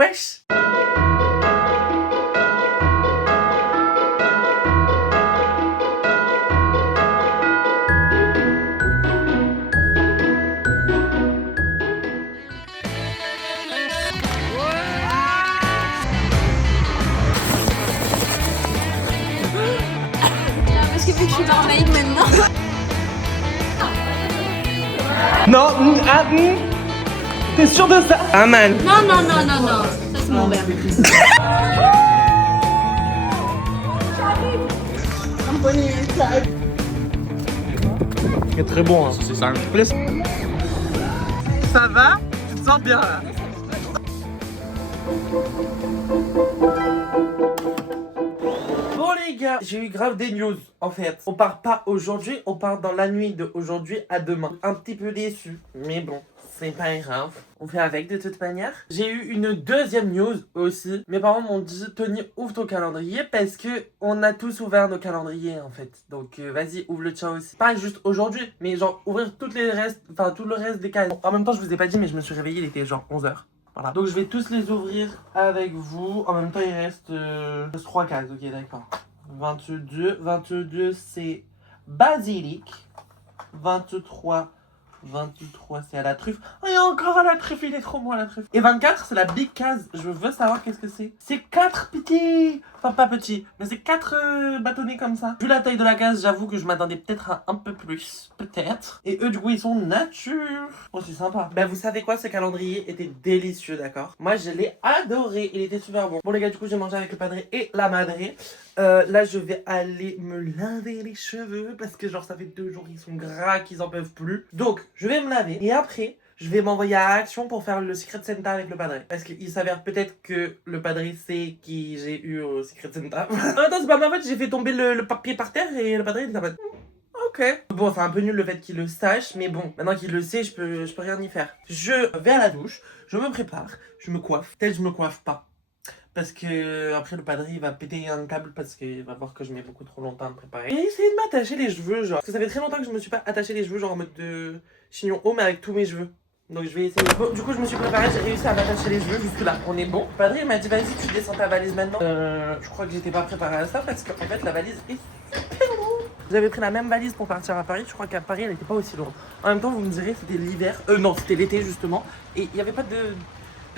Wesh. Parce que vu que je suis merveille maintenant. Non, t'es sûr de ça? Ah man. Non, non, non, non, non. Ça c'est mon verre. C'est très bon, hein. C'est ça. Ça va? Tu te sens bien là? Bon les gars, j'ai eu grave des news en fait. On part pas aujourd'hui, on part dans la nuit de aujourd'hui à demain. Un petit peu déçu, mais bon, c'est pas grave. On fait avec de toute manière. J'ai eu une deuxième news aussi. Mes parents m'ont dit Tony, ouvre ton calendrier parce que on a tous ouvert nos calendriers en fait. Donc vas-y, ouvre le tien aussi. Pas juste aujourd'hui, mais genre ouvrir toutes les restes, enfin tout le reste des cases. En même temps, je vous ai pas dit, mais je me suis réveillé, il était genre 11h. Voilà. Donc je vais tous les ouvrir avec vous. En même temps, il reste 3 cases. Ok, d'accord. 22 c'est basilic. 23 c'est à la truffe. Oh, il y a encore à la truffe, il est trop bon à la truffe. Et 24 c'est la big case. Je veux savoir qu'est-ce que c'est. C'est 4 petits, enfin pas petits, mais c'est 4 bâtonnets comme ça. Vu la taille de la case, j'avoue que je m'attendais peut-être à un peu plus, peut-être. Et eux du coup ils sont nature. Oh c'est sympa. Ben vous savez quoi, ce calendrier était délicieux, d'accord. Moi je l'ai adoré, il était super bon. Bon les gars, du coup j'ai mangé avec le padré et la madré. Là je vais aller me laver les cheveux parce que genre ça fait 2 jours qu'ils sont gras, qu'ils en peuvent plus. Donc je vais me laver et après je vais m'envoyer à Action pour faire le Secret Santa avec le padré. Parce qu'il s'avère peut-être que le padré sait qui j'ai eu au Secret Santa. Attends, c'est pas ma faute, j'ai fait tomber le papier par terre et le padré il était en mode ok. Bon, c'est un peu nul le fait qu'il le sache, mais bon, maintenant qu'il le sait, je peux rien y faire. Je vais à la douche, je me prépare, je me coiffe. Peut-être je me coiffe pas. Parce que après le padré il va péter un câble parce qu'il va voir que je mets beaucoup trop longtemps à me préparer. Et essayer de m'attacher les cheveux genre. Parce que ça fait très longtemps que je me suis pas attaché les cheveux genre en mode de chignon haut mais avec tous mes cheveux. Donc je vais essayer. Bon, du coup je me suis préparée, j'ai réussi à m'attacher les cheveux jusque là, on est bon. Le padré il m'a dit vas-y tu descends ta valise maintenant. Je crois que j'étais pas préparée à ça parce qu'en fait la valise est super lourde. J'avais pris la même valise pour partir à Paris, je crois qu'à Paris elle était pas aussi lourde. En même temps vous me direz c'était l'hiver, non c'était l'été justement. Et il y avait pas de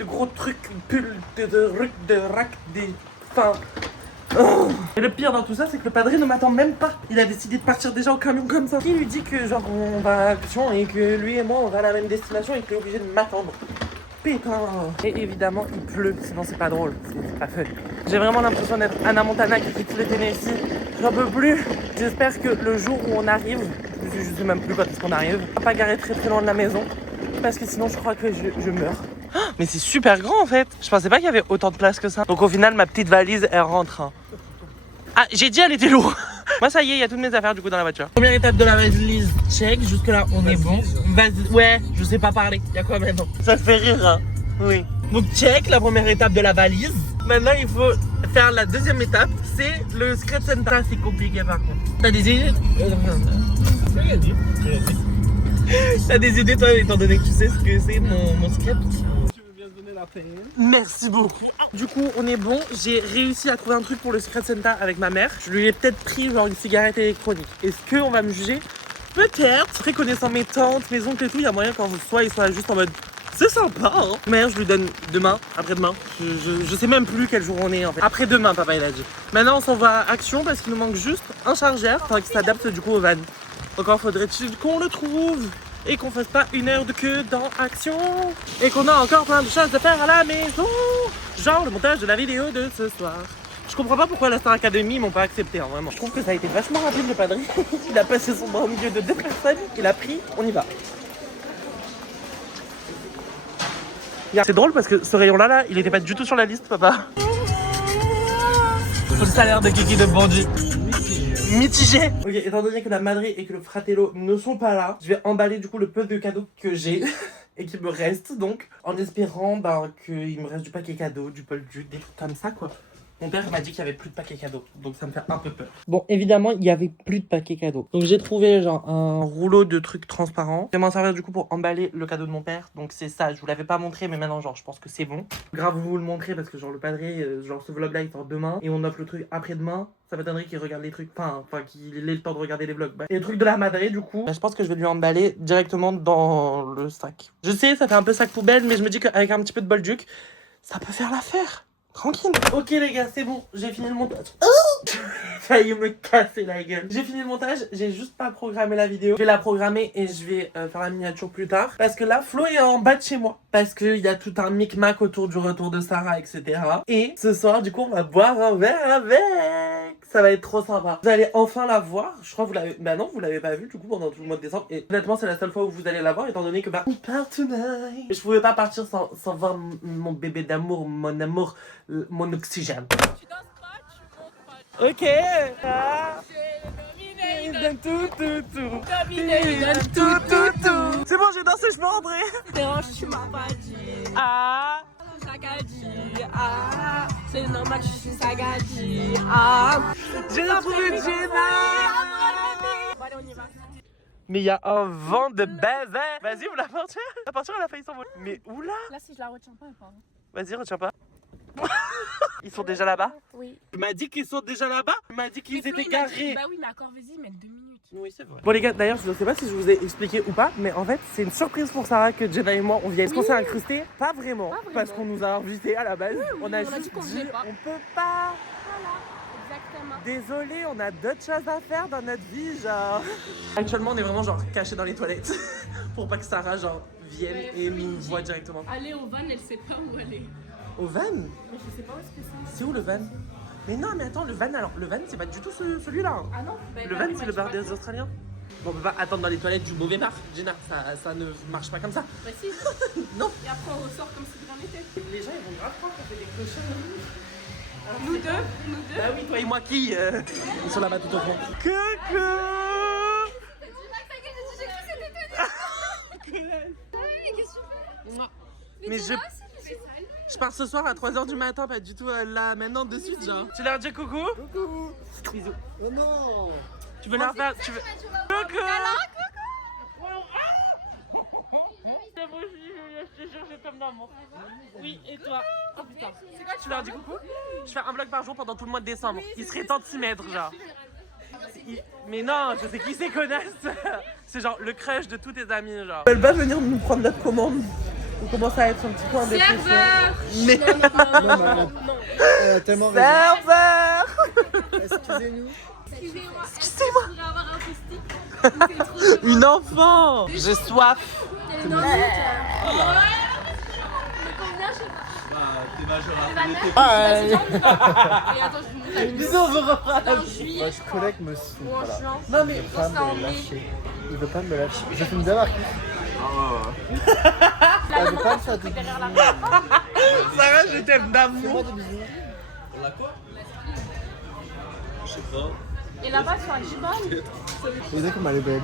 gros trucs, pulls, de rack, des... Enfin... Oh. Et le pire dans tout ça, c'est que le padré ne m'attend même pas. Il a décidé de partir déjà au camion comme ça. Qui lui dit que genre on va à Action et que lui et moi on va à la même destination et qu'il est obligé de m'attendre. Putain. Et évidemment il pleut, sinon c'est pas drôle, c'est pas fun. J'ai vraiment l'impression d'être Anna Montana qui quitte le Tennessee. J'en peux plus. J'espère que le jour où on arrive, je sais même plus quand est-ce qu'on arrive, on va pas garer très loin de la maison. Parce que sinon je crois que je meurs. Mais c'est super grand en fait. Je pensais pas qu'il y avait autant de place que ça. Donc au final ma petite valise elle rentre. Hein. Ah j'ai dit elle était lourde. Moi ça y est, il y a toutes mes affaires du coup dans la voiture. Première étape de la valise, check. Jusque là on est bon. Ouais, je sais pas parler. Il y a quoi maintenant? Ça fait rire hein. Oui. Donc check la première étape de la valise. Maintenant il faut faire la deuxième étape. C'est le Secret Santa. C'est compliqué par contre. T'as des idées? T'as des idées toi étant donné que tu sais ce que c'est mon script? Tu veux bien se donner la peine? Merci beaucoup. Du coup on est bon, j'ai réussi à trouver un truc pour le Secret Santa avec ma mère. Je lui ai peut-être pris genre une cigarette électronique. Est-ce qu'on va me juger? Peut-être. Très connaissant mes tantes, mes oncles et tout, il y a moyen qu'en soit ils soient juste en mode c'est sympa hein. Mère je lui donne demain, après-demain. Je sais même plus quel jour on est en fait. Après-demain papa il a dit. Maintenant on s'en va à Action parce qu'il nous manque juste un chargeur, enfin qui s'adapte du coup au van. Encore faudrait-il qu'on le trouve et qu'on fasse pas une heure de queue dans Action et qu'on a encore plein de choses à faire à la maison, genre le montage de la vidéo de ce soir. Je comprends pas pourquoi la Star Academy ils m'ont pas accepté hein, vraiment. Je trouve que ça a été vachement rapide le padré. Il a passé son bras au milieu de 2 personnes, il a pris, on y va. C'est drôle parce que ce rayon là, il était pas du tout sur la liste papa. Pour le salaire de Kiki de bandit. Mitigé. Ok, étant donné que la madré et que le fratello ne sont pas là, je vais emballer du coup le peu de cadeaux que j'ai et qui me reste donc, en espérant qu'il me reste du paquet cadeau, du poldu, des trucs comme ça quoi. Mon père m'a dit qu'il y avait plus de paquets cadeaux, donc ça me fait un peu peur. Bon, évidemment, il y avait plus de paquets cadeaux. Donc j'ai trouvé genre un rouleau de trucs transparents. Je vais m'en servir du coup pour emballer le cadeau de mon père. Donc c'est ça, je vous l'avais pas montré, mais maintenant genre je pense que c'est bon. Grave vous le montrer parce que genre le padré, genre ce vlog là il sort demain et on offre le truc après-demain. Ça m'étonnerait qu'il regarde les trucs, enfin qu'il ait le temps de regarder les vlogs. Et le truc de la madré du coup, je pense que je vais lui emballer directement dans le sac. Je sais, ça fait un peu sac poubelle, mais je me dis qu'avec un petit peu de bolduc, ça peut faire l'affaire. Tranquille. Ok les gars, c'est bon, j'ai fini le montage. J'ai failli me casser la gueule. J'ai fini le montage, j'ai juste pas programmé la vidéo. Je vais la programmer et je vais faire la miniature plus tard. Parce que là, Flo est en bas de chez moi. Parce qu'il y a tout un micmac autour du retour de Sarah, etc. Et ce soir, du coup, on va boire un verre avec. Ça va être trop sympa. Vous allez enfin la voir. Je crois que vous l'avez... Bah non, vous l'avez pas vue du coup pendant tout le mois de décembre. Et honnêtement, c'est la seule fois où vous allez la voir, étant donné que bah... on part tonight. Je pouvais pas partir sans voir mon bébé d'amour, mon amour, mon oxygène. Tu danses pas, tu montes pas. Ok. Ah. Il donne tout. il donne tout. C'est bon, j'ai dansé, je peux rentrer. Dérange, tu m'as pas dit. Ah. Sagadi, ah. C'est normal, je suis Sagadi, ah. J'ai retrouvé Jenna. Bon, allez, on y va. Mais il y a un vent de baiser. Vas-y, ouvre la portière. La portière, elle a failli s'envoler. Mais oula. Là, si je la retiens pas, pardon. Vas-y, retiens pas. Ils sont déjà là-bas? Oui. Il m'a dit qu'ils sont déjà là-bas. Il m'a dit qu'ils étaient garés. Bah oui, mais encore, vas-y, mettre 2 minutes. Oui, c'est vrai. Bon les gars, d'ailleurs, je ne sais pas si je vous ai expliqué ou pas, mais en fait, c'est une surprise pour Sarah que Jenna et moi, on vient. Est-ce qu'on s'est incrusté? Pas vraiment, parce qu'on nous a invités à la base. On a juste dit, on peut pas. Voilà, exactement. Désolé, on a d'autres choses à faire dans notre vie, genre. Actuellement, on est vraiment genre cachés dans les toilettes pour pas que Sarah genre vienne et nous voit directement. Aller au van, elle sait pas où aller. Au van? Mais je sais pas où est-ce que c'est. C'est où le van? Mais non, mais attends, le van, alors, le van, c'est pas du tout celui-là. Ah non bah, Le van, c'est le bar des Australiens. Bon, on peut pas attendre dans les toilettes du mauvais bar, Jenna, ça ne marche pas comme ça. Bah si. Non. Et après, on ressort comme si de rien n'était. Les gens, ils vont grave croire qu'on fait des cochons. Nous deux. Bah oui, toi et moi qui ils sont là-bas tout au fond. Coucou. Mais je pars ce soir à 3h du matin, pas du tout là maintenant de suite genre. Tu leur dis coucou? Coucou. Bisous. Oh non. Tu veux leur faire... Coucou. Je te jure, je t'aime d'amour. Oui, et toi? Oh putain. C'est quoi, tu leur dis coucou? Je fais un vlog par jour pendant tout le mois de décembre. Il serait temps de s'y mettre, genre. Mais non, je sais qui c'est connasse. C'est genre le crush de tous tes amis, genre. Ils veulent pas venir nous prendre notre commande. On commence à être un petit peu en dépression. Mais... Non, tellement raison. Serveur. Excusez-nous. Excusez-moi. Excusez-moi. Je voudrais avoir un post-it. Il fait trop de Une enfant. J'ai soif. Quelle minute. Ouais. Mais combien, je sais pas. T'es majeur à Ah, et attends, je vous montre la Bisous, on se reprend. en juillet Votre collègue me saoule. ou en Voilà. juin. Non mais... Il veut pas me lâcher. Il veut pas me lâcher. Je fume d'abord. La veut pas me faire des derrière la Sarah, je t'aime d'amour. Fais-moi des bisous. On a quoi? Je sais pas. Et là-bas, sur un gibon. Vous savez comme elle est belle.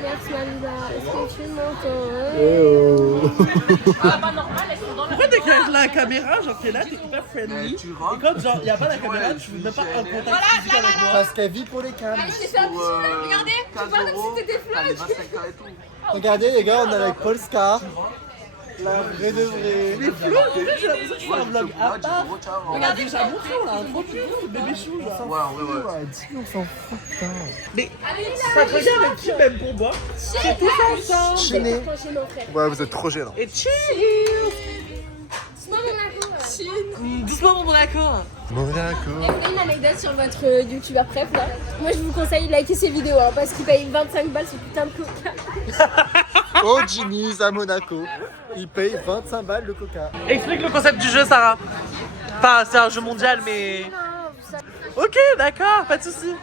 Merci Malida, est-ce que tu m'entends? Oh. Ah, pas normal, elles sont dans la. Pourquoi dès qu'il y a la caméra, genre t'es là, t'es hyper friendly. Tu Et rentres. quand genre y a pas la caméra, tu veux même pas un contact physique avec moi. Parce qu'elle vit pour les cams. C'est ça, regardez, tu vois comme si c'était des fleurs. Les 25 carrés et tout. Regardez les gars, on est avec Polska. La vraie de vraie. Mais Flo, en vrai, j'ai l'impression que je fais un vlog à part. On a Regardez. déjà montré, on a un gros chou, bébé chou, genre. Ouais, en vrai, ouais. Ouais, dis, on s'en fout, putain. Mais ça te regarde avec qui même pour moi? C'est tous ensemble. Chiné. Chez mon frère. Ouais, vous êtes trop gênants. Et cheers. Dis-moi mon Doucement mon Monaco. Monaco. Et vous voulez une anecdote sur votre youtubeur préf là? Moi je vous conseille de liker ses vidéos hein, parce qu'il paye 25 balles ce putain de coca. Oh, Ginny's à Monaco. Il paye 25 balles le coca. Explique le concept du jeu, Sarah. Enfin, c'est un jeu mondial, mais... Non, ça... Ok, d'accord, pas de soucis.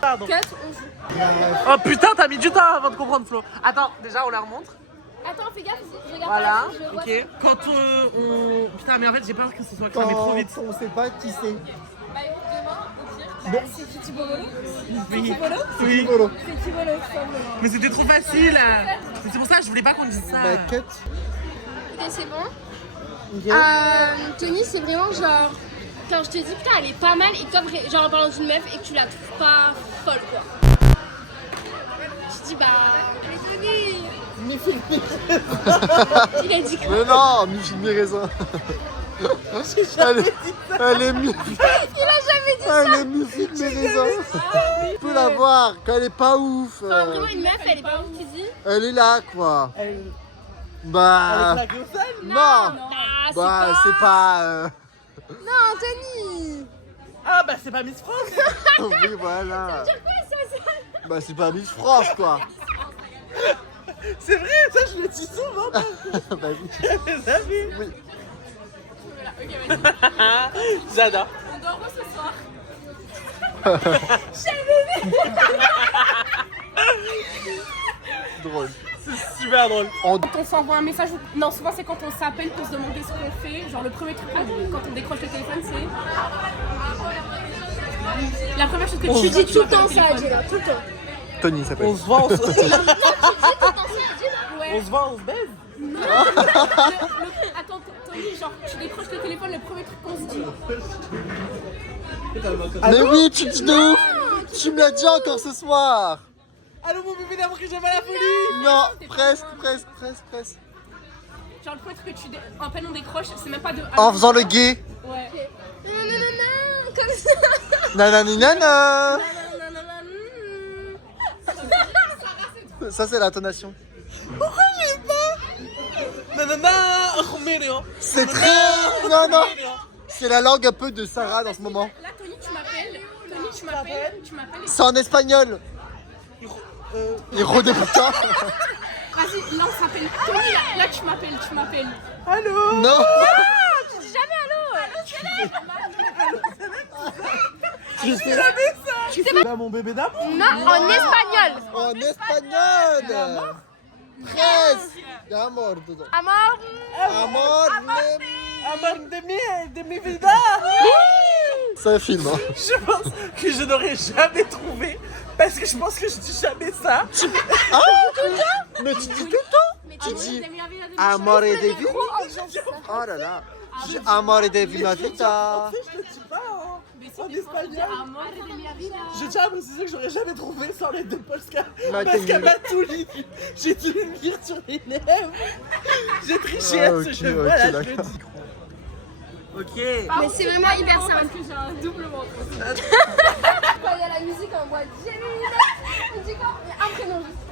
Pardon. 4, on joue. Oh putain, t'as mis du temps avant de comprendre, Flo. Attends, déjà, on la remontre. Attends, fais gaffe, je regarde Voilà, pas, je vois ok. Quand on... Putain, mais en fait, j'ai peur que ce soit cramé trop Quand vite. on sait pas qui c'est. Bah demain, au pire, c'est Kitty Bolo. Oui. Bolo Oui. Voilà. C'est Kitty Bolo, tout simplement. Mais c'était trop facile. C'est pour ça que je voulais pas qu'on dise ça. Bah, cut. Ok, c'est bon. Ok. Tony, c'est vraiment genre quand je te dis putain elle est pas mal et que toi genre en parlant d'une meuf et que tu la trouves pas folle quoi. Je dis bah mais Tony. Il a dit quoi? Mais non, mi-fille, mi-raisin. Elle est mi... Il a jamais dit ça. Elle est mi-fille, mi-raisin. Tu peux la voir quand elle est pas ouf. Enfin, vraiment une meuf elle est pas ouf tu dis? Elle est là quoi. Elle... Bah... Avec la glissade? Non. Ah, Bah c'est pas... Non Tony. Ah bah c'est pas Miss France. Oui voilà. C'est quoi ça? Bah c'est pas Miss France quoi. C'est vrai, ça je le dis souvent. Bah oui. Les amis. Oui. J'adore. On dort ce soir. Drôle. C'est super drôle. On... Quand on s'envoie un message, non, souvent c'est quand on s'appelle pour se demander ce qu'on fait. Genre le premier truc quand on décroche le téléphone, c'est. La première chose que Tu tu dis dis tout le temps ça Adila, tout le temps. Tony s'appelle. On se voit, on se... Non tu dis tout le temps ça Adila. Ouais. on se voit, on se baise. Attends, Tony, genre tu décroches le téléphone, le premier truc qu'on se dit. Mais oui, tu dis de ouf. Tu me l'as dit encore ce soir. Allô mon bébé d'amour que j'aime à la folie. Non, presque. Genre le premier truc que tu en peine on décroche, c'est même pas de. En faisant le gay. Ouais. Non, comme ça. Nanani nana. Ça c'est l'intonation. Non, non, non, Roméo. C'est très... Non. C'est la langue un peu de Sarah dans ce moment. Là, Tony, tu m'appelles. C'est en espagnol. Héros de putain. Vas-y, là, on s'appelle Tony. Là, tu m'appelles. Allô. Non. Tu dis jamais allô. Tu fais jamais ça. Tu fais là mon bébé d'amour. Non, en espagnol. En espagnol. Presque. Il y a amor dedans. Amor. Amor. Amor de mi vida. C'est un film. Hein. Je pense que je n'aurais jamais trouvé parce que je pense que je dis jamais ça. Ah, mais tu dis tout le temps. Tu dis amor et de vida. Oh là là. Je dis amor et de vida. Je le dis pas en espagnol. Je tiens à préciser que j'aurais jamais trouvé sans l'aide de Polska. Parce qu'elle m'a tout lu. J'ai dû le lire sur les lèvres. J'ai triché à ce jeu. Voilà, je le dis. Ok. Mais c'est vraiment hyper simple. Parce que j'ai un double ventre. Quand il y a la musique en boîte, j'ai mis une lettre. On dit quoi? Un prénom juste.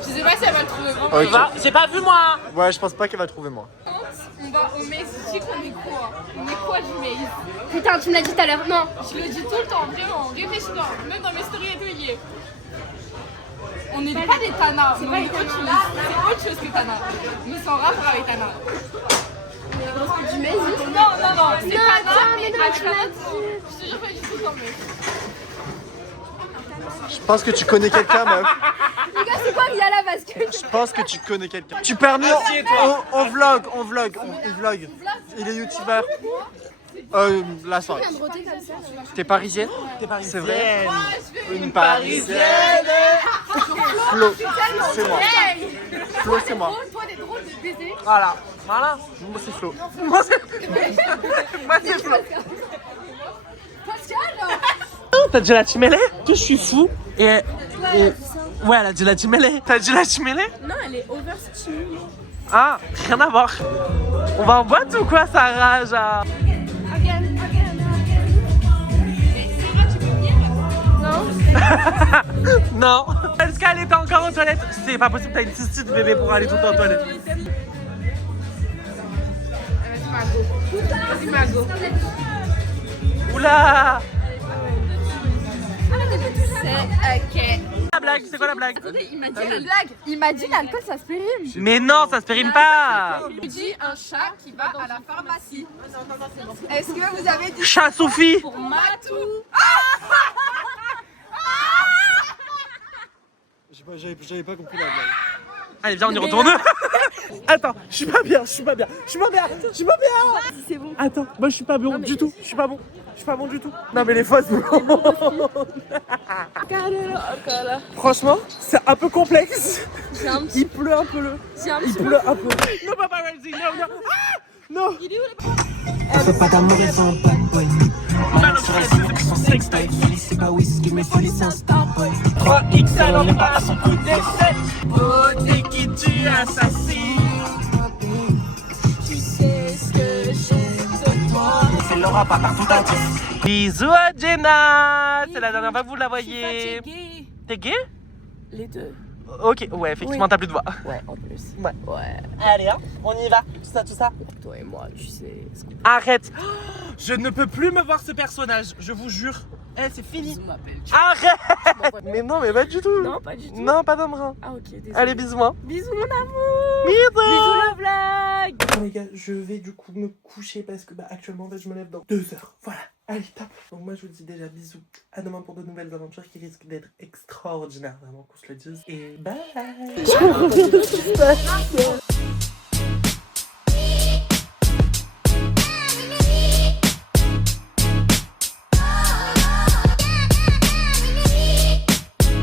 Je sais pas si elle va le trouver vraiment. Ok. J'ai pas vu moi. Ouais, je pense pas qu'elle va trouver moi. On va au Mexique, on est quoi? On est quoi du maïs? Putain, tu me l'as dit tout à l'heure. Non. Je le dis tout le temps, vraiment. Réfléchis-toi. Même dans mes stories et tout, il y est. On n'est pas des Tana. C'est pas autre chose. C'est autre chose que Tana. Nous sommes rapport avec Tana. Du maïs. Non. C'est Non, Tana, attends, mais mais non, avec tu un l'as autre mot. Je te jure pas du tout comme mec. Je pense que tu connais quelqu'un, meuf. Les gars, c'est quoi Riala parce que. Je pense que tu connais quelqu'un. Tu permets, on vlog. Il est youtubeur. La soirée. Un broté comme ça. T'es parisienne? T'es parisienne. C'est vrai. Une Une parisienne. Flo, c'est moi. Flo, c'est moi. Toi, des drôles de baiser. Voilà. Moi, c'est Flo. Moi c'est Flo. Pascal. T'as dit la Chimélé? Que je suis fou. Et... Ouais, elle a dit la Chimélé. T'as dit la Chimélé? Non, elle est overstimulée. Ah, rien à voir. On va en boîte ou quoi, Sarah? Genre... Non. Est-ce qu'elle était encore aux toilettes? C'est pas possible, t'as une cystite bébé pour aller tout le temps aux toilettes. Vas-y, Mago. Oula. C'est ok. La blague, c'est quoi la blague? Il m'a dit une blague. Il m'a dit l'alcool, ça se périme. Mais non, ça se périme pas. Il dit un chat qui va à la pharmacie. Est-ce que vous avez dit Chat Sophie. pour Matou? J'avais pas compris la blague. Allez, viens, on y retourne. Attends, je suis pas bien. C'est bon. Attends, moi je suis pas bon du tout. Je suis pas bon du tout. Non mais les fausses Franchement, c'est un peu complexe. J'ai un petit. Il pleut un peu Il pleut un peu. Non paparazzi, non. Ah non. Elle veut pas d'amour, elle veut un bad boy. Sur la cible avec son sextoy. Folie c'est pas whisky mais folie c'est un starboy. 3XL on est pas à son coup d'essai. Beauté qui tue assassine. Tu sais ce que j'aime de toi. C'est Laura pas partout à 10. Bisous à Jenna. C'est la dernière fois que vous la voyez. Fatiguée. T'es gay? Les deux. Ok, ouais, effectivement, t'as plus de voix. Ouais, en plus. Ouais. Ouais. Allez, hein, on y va. Tout ça. Toi et moi, tu sais. Arrête. Je ne peux plus me voir ce personnage, je vous jure. Eh, c'est fini. Bisous, m'appelle. Arrête. Mais non, mais pas du tout. Non, pas du tout. Non, pas d'un brin. Ah, ok, désolé. Allez, bisous, hein. Bisous, mon amour. Bisous. Bisous, la blague. Bon, les gars, je vais du coup me coucher parce que actuellement, en fait, je me lève dans 2 heures. Voilà. Allez, top. Donc moi, je vous dis déjà bisous. À demain pour de nouvelles aventures qui risquent d'être extraordinaires. Vraiment, qu'on se le dise. Et bye.